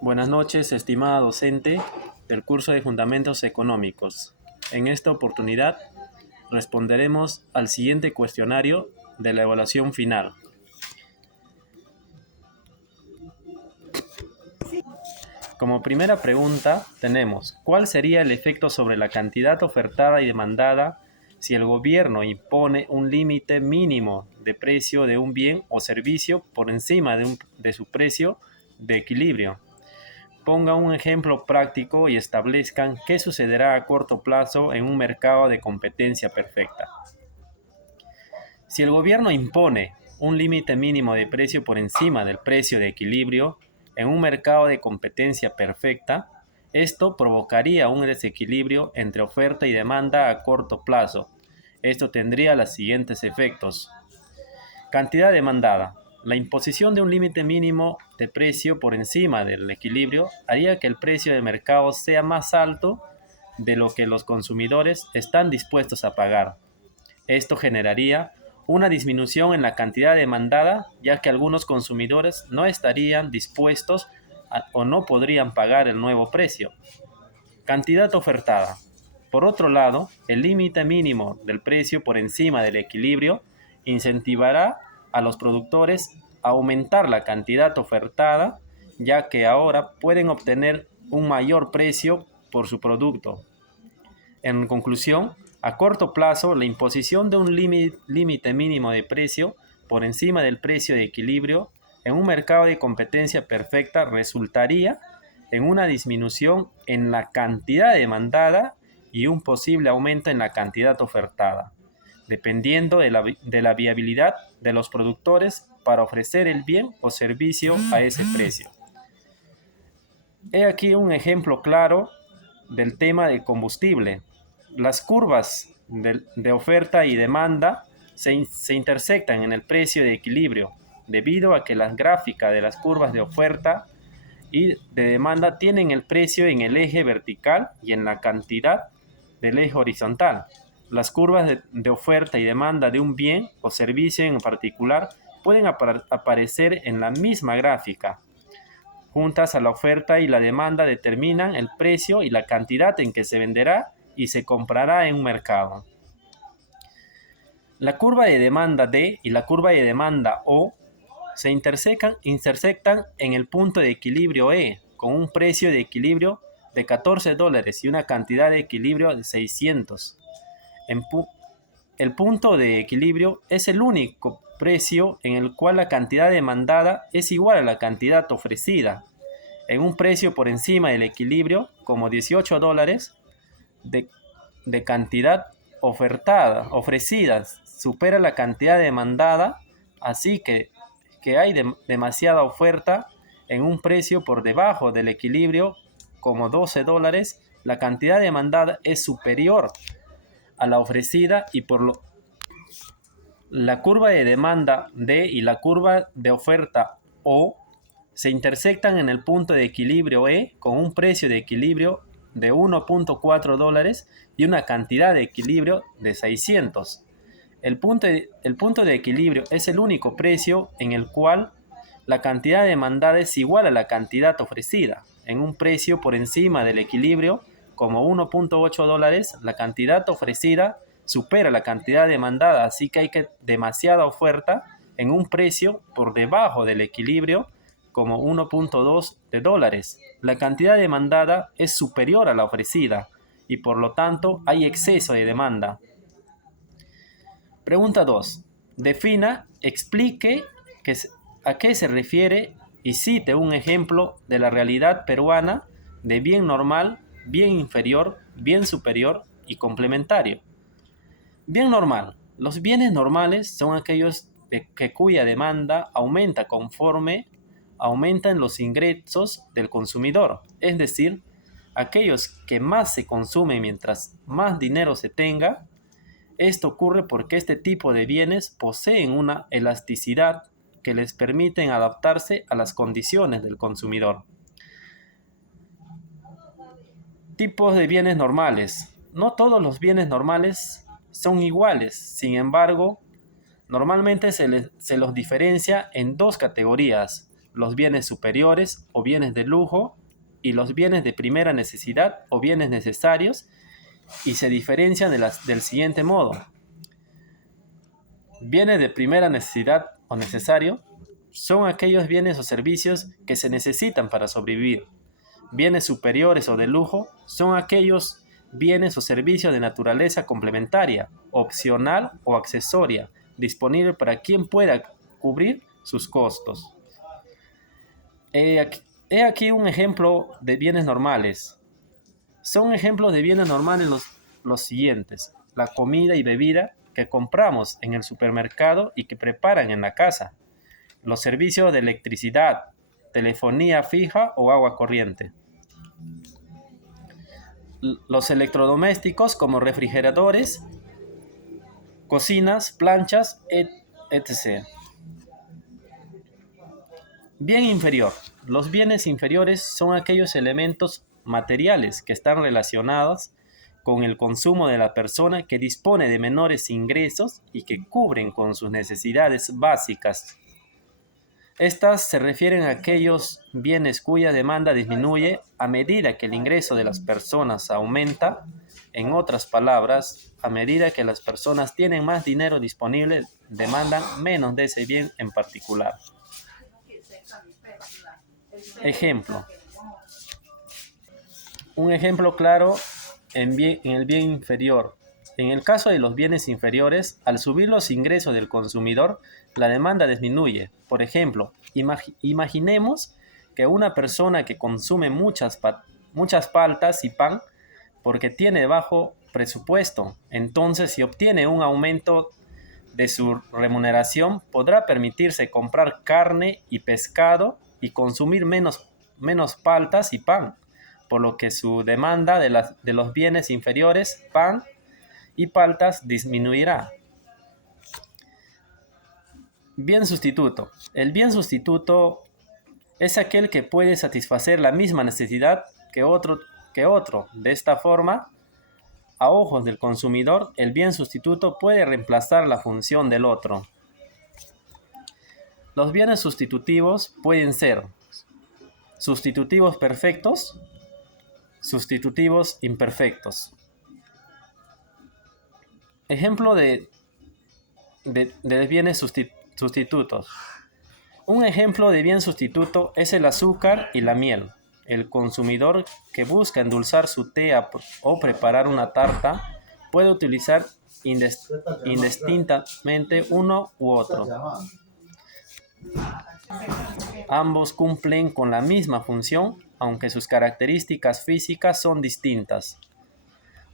Buenas noches, estimada docente del curso de Fundamentos Económicos. En esta oportunidad responderemos al siguiente cuestionario de la evaluación final. Como primera pregunta tenemos, ¿cuál sería el efecto sobre la cantidad ofertada y demandada si el gobierno impone un límite mínimo de precio de un bien o servicio por encima de su precio de equilibrio? Ponga un ejemplo práctico y establezcan qué sucederá a corto plazo en un mercado de competencia perfecta. Si el gobierno impone un límite mínimo de precio por encima del precio de equilibrio en un mercado de competencia perfecta, esto provocaría un desequilibrio entre oferta y demanda a corto plazo. Esto tendría los siguientes efectos. Cantidad demandada. La imposición de un límite mínimo de precio por encima del equilibrio haría que el precio de mercado sea más alto de lo que los consumidores están dispuestos a pagar. Esto generaría una disminución en la cantidad demandada, ya que algunos consumidores no estarían dispuestos o no podrían pagar el nuevo precio. Cantidad ofertada. Por otro lado, el límite mínimo del precio por encima del equilibrio incentivará a los productores a aumentar la cantidad ofertada, ya que ahora pueden obtener un mayor precio por su producto. En conclusión, a corto plazo, la imposición de un límite mínimo de precio por encima del precio de equilibrio en un mercado de competencia perfecta resultaría en una disminución en la cantidad demandada y un posible aumento en la cantidad ofertada, dependiendo de la viabilidad de los productores para ofrecer el bien o servicio a ese precio. He aquí un ejemplo claro del tema del combustible. Las curvas de oferta y demanda se intersectan en el precio de equilibrio, debido a que las gráficas de las curvas de oferta y de demanda tienen el precio en el eje vertical y en la cantidad del eje horizontal. Las curvas de oferta y demanda de un bien o servicio en particular pueden aparecer en la misma gráfica. Juntas a la oferta y la demanda determinan el precio y la cantidad en que se venderá y se comprará en un mercado. La curva de demanda D y la curva de demanda O se intersectan en el punto de equilibrio E, con un precio de equilibrio de $14 y una cantidad de equilibrio de 600. El punto de equilibrio es el único precio en el cual la cantidad demandada es igual a la cantidad ofrecida. En un precio por encima del equilibrio, como $18, de cantidad ofrecida supera la cantidad demandada, así que hay demasiada oferta en un precio por debajo del equilibrio, como $12, la cantidad demandada es superior a la ofrecida y la curva de demanda D y la curva de oferta O se intersectan en el punto de equilibrio E con un precio de equilibrio de $1.4 y una cantidad de equilibrio de 600. El punto de equilibrio es el único precio en el cual la cantidad demandada es igual a la cantidad ofrecida. En un precio por encima del equilibrio, como $1.8, la cantidad ofrecida supera la cantidad demandada, así que hay demasiada oferta en un precio por debajo del equilibrio, como $1.2. La cantidad demandada es superior a la ofrecida y por lo tanto hay exceso de demanda. Pregunta 2. Explique a qué se refiere y cite un ejemplo de la realidad peruana de bien normal, bien inferior, bien superior y complementario. Bien normal. Los bienes normales son aquellos cuya demanda aumenta conforme aumentan los ingresos del consumidor, es decir, aquellos que más se consumen mientras más dinero se tenga. Esto ocurre porque este tipo de bienes poseen una elasticidad que les permiten adaptarse a las condiciones del consumidor. Tipos de bienes normales. No todos los bienes normales son iguales, sin embargo, normalmente se los diferencia en dos categorías: los bienes superiores o bienes de lujo y los bienes de primera necesidad o bienes necesarios, y se diferencian del siguiente modo. Bienes de primera necesidad o necesario son aquellos bienes o servicios que se necesitan para sobrevivir. Bienes superiores o de lujo son aquellos bienes o servicios de naturaleza complementaria, opcional o accesoria, disponible para quien pueda cubrir sus costos. He aquí un ejemplo de bienes normales. Son ejemplos de bienes normales los siguientes: la comida y bebida que compramos en el supermercado y que preparan en la casa, los servicios de electricidad, telefonía fija o agua corriente, los electrodomésticos como refrigeradores, cocinas, planchas, etc. Bien inferior. Los bienes inferiores son aquellos elementos materiales que están relacionados con el consumo de la persona que dispone de menores ingresos y que cubren con sus necesidades básicas. Estas se refieren a aquellos bienes cuya demanda disminuye a medida que el ingreso de las personas aumenta. En otras palabras, a medida que las personas tienen más dinero disponible, demandan menos de ese bien en particular. Ejemplo. Un ejemplo claro en el bien inferior. En el caso de los bienes inferiores, al subir los ingresos del consumidor, la demanda disminuye. Por ejemplo, imaginemos que una persona que consume muchas paltas y pan porque tiene bajo presupuesto, entonces si obtiene un aumento de su remuneración, podrá permitirse comprar carne y pescado y consumir menos paltas y pan, por lo que su demanda de los bienes inferiores, pan y paltas, disminuirá. Bien sustituto. El bien sustituto es aquel que puede satisfacer la misma necesidad que otro. De esta forma, a ojos del consumidor, el bien sustituto puede reemplazar la función del otro. Los bienes sustitutivos pueden ser sustitutivos perfectos, sustitutivos imperfectos. Ejemplo de bienes sustitutos. Un ejemplo de bien sustituto es el azúcar y la miel. El consumidor que busca endulzar su té o preparar una tarta puede utilizar indistintamente uno u otro. Ambos cumplen con la misma función, aunque sus características físicas son distintas.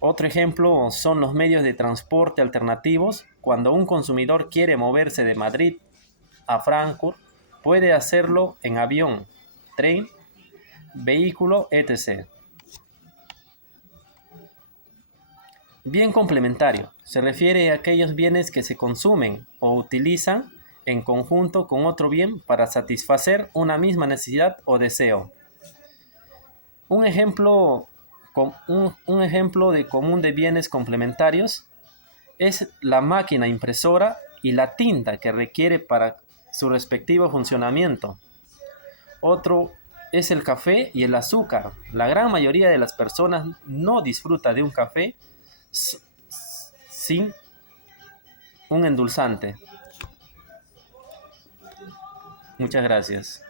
Otro ejemplo son los medios de transporte alternativos. Cuando un consumidor quiere moverse de Madrid a Frankfurt, puede hacerlo en avión, tren, vehículo, etc. Bien complementario. Se refiere a aquellos bienes que se consumen o utilizan en conjunto con otro bien para satisfacer una misma necesidad o deseo. Un ejemplo de común de bienes complementarios es la máquina impresora y la tinta que requiere para su respectivo funcionamiento. Otro es el café y el azúcar. La gran mayoría de las personas no disfruta de un café sin un endulzante. Muchas gracias.